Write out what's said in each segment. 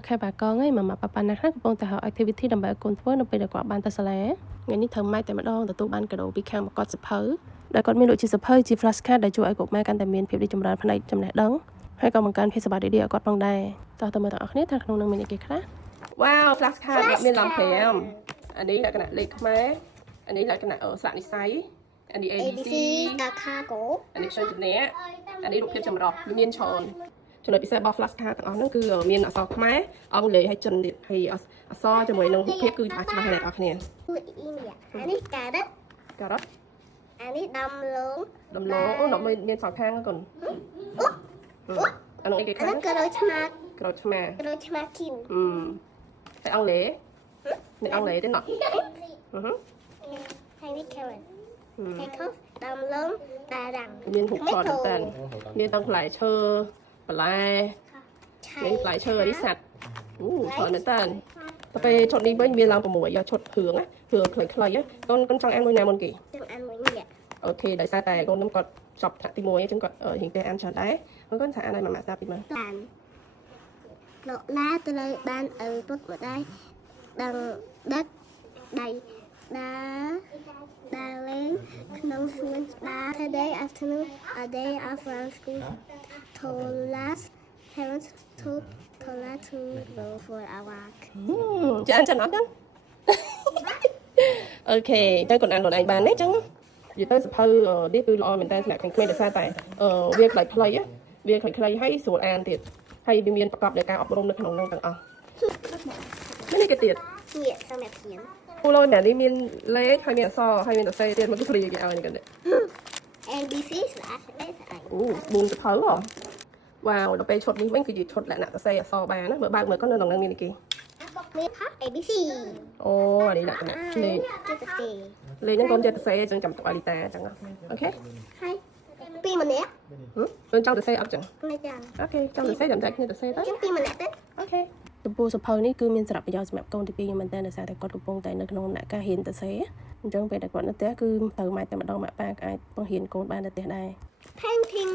ខេbà con ấy mà papa nè khác con tại họ activity đảm bảo con thôi nó bây giờ quả ban ta sẽ ngày ní thầm mai tại mà đo tụi ban cái đầu bị khang mà con sập hớ đã còn miền đội chỉ sập hơi chỉ flashcard để cho ai cuộc mai can tại miền phiền đi chấm ra phần này chấm này đắng hay còn bằng can khi sập đi đi ở con bằng đài tao tụi mình tao hết thằng nông mình cái khác wow flashcardแบบมีลำเพมอันนี้là cái nàyเลขไหมอันนี้là cái này ở sạnไซส์อันนี้ ABC ราคาโก อันนี้เชิญจุดนี้อันนี้รูปเพียบจำลองมีนชนចំណុចពិសេសរបស់ flashcard ទាំងអស់ហ្នឹងគឺមានអក្សរខ្មែរអង់គ្លេសហើយចិនទៀតហើយអក្សរជាមួយនឹងរូបភាពគឺច្បាស់ៗហើយអ្នកនរគ្នាអានេះការ៉ុតអានេះដំឡូងអូនោះមានសងខាងកូនអានោះគេខាងក្រូចឆ្មាគីនហើយអង់គ្លេសនេះអង់គ្លេសទេណោះហើយនេះ carrot ហើយខុសដំឡូងតារាំងមានរូបថតតែមានទាំងផ្លែឈើបន្លែមានផ្លែឈើនេះសัตว์ថតតែទៅពេលឈុតនេះវិញមានឡើង6យកឈុតគ្រឿងខ្លីៗកូនចង់អានមួយណាមុនគេចង់អានមួយនេះអូខេដោយសារតែកូនខ្ញុំគាត់ចប់ថ្នាក់ទី1អញ្ចឹងគាត់រៀងតែអានច្រើនដែរកូនថាអានឲ្យម៉ាម៉ាស្ដាប់ពីមើលបានលោកឡាត្រូវបានឪពុកម្ដាយដឹកដៃដើរលេងក្នុងសួនច្បារ Today afternoon a day of round school Tola's parents told Tola to go for a walk ចាអានចាំអត់ចឹងអូខេតែកូនអានខ្លួនឯងបានទេចឹងនិយាយទៅសភៅនេះគឺល្អមែនតើសម្រាប់ក្មេងៗដោយសារតែវាខ្លីៗវាខ្លីៗហើយស្រួលអានទៀតហើយវាមានប្រកបដោយការអប់រំនៅក្នុងនោះទាំងអស់នេះគេទៀតនេះសម្រាប់ខ្ញុំពូលយតែនេះមានលេខហើយមានអក្សរហើយមានសរសេរទៀតមកគឺព្រាយគេឲ្យនេះគាត់ ABC/ អូ4សភៅហ៎វ៉ាវដល់ពេលឈុតនេះវិញគឺជាឈុតលក្ខណៈសរសេរអក្សរបានណាមើលបើកមើលក៏នៅក្នុងហ្នឹងមានគេមានផា ABC អូអានេះលក្ខណៈលេខហ្នឹងកូនចេះសរសេរអញ្ចឹងចាំទុកឲ្យលីតាអញ្ចឹងអូខេហើយពីរម្នាក់កូនចង់សរសេរអត់ចឹងមិនចង់អូខេចង់សរសេរចាំតែគ្នាសរសេរទៅពីរម្នាក់ទៅអូខេចំពោះសភៅនេះគឺមានសារៈប្រយោជន៍សម្រាប់កូនទី2ខ្ញុំមែនតើដោយសារតែគាត់កំពុងតែនៅក្នុងដំណាក់កាលរៀនសរសេរអញ្ចឹងពេលដែលគាត់នៅផ្ទះគឺត្រូវម៉ែតែម្ដងម៉ាក់ប៉ាក៏អាចបង្រៀនកូនបាននៅផ្ទះដែរ painting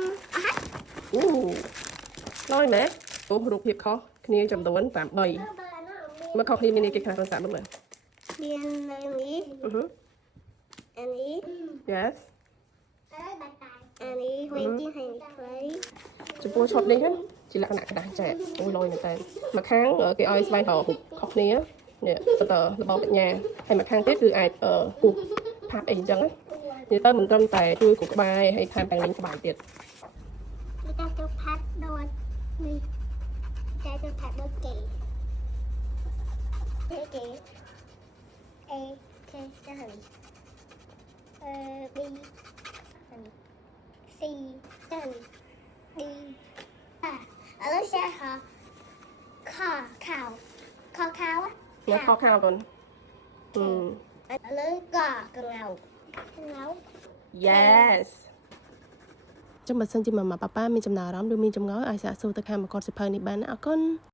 អូឡយមែនអូរូបភាពខុសគ្នាចំនួន8មកខុសគ្នាមានគេខ្លះទៅសាប់មើលមាននៅនេះអានេះ Yes អានេះវិញទីហើយនេះខ្លីចំពោះឈុតនេះជាលក្ខណៈក្តាស់ចាអូឡយមែនតើមកខាងគេឲ្យស្វែងរករូបខុសគ្នានេះបន្តរបបបញ្ញាហើយមកខាងទៀតគឺអាចគូសផាប់អីអញ្ចឹងនិយាយទៅមិនត្រឹមតែជួយគូក្បាយហើយថែមទាំងលេងក្បាយទៀតគេតែទៅផាត់ដូចនេះតែទៅផាត់ដូចគេA K ចាស់B C ចាស់ D ឥឡូវចាស់ខខោមកខខៅកូនឥឡូវកងៅ Yes ចាំបើសិនជាម៉ាម៉ាប៉ាប៉ាមានចំណារអារម្មណ៍ឬមានចម្ងល់អាចសាកសួរទៅខាងមកគាត់សិភៅនេះបានណាអរគុណ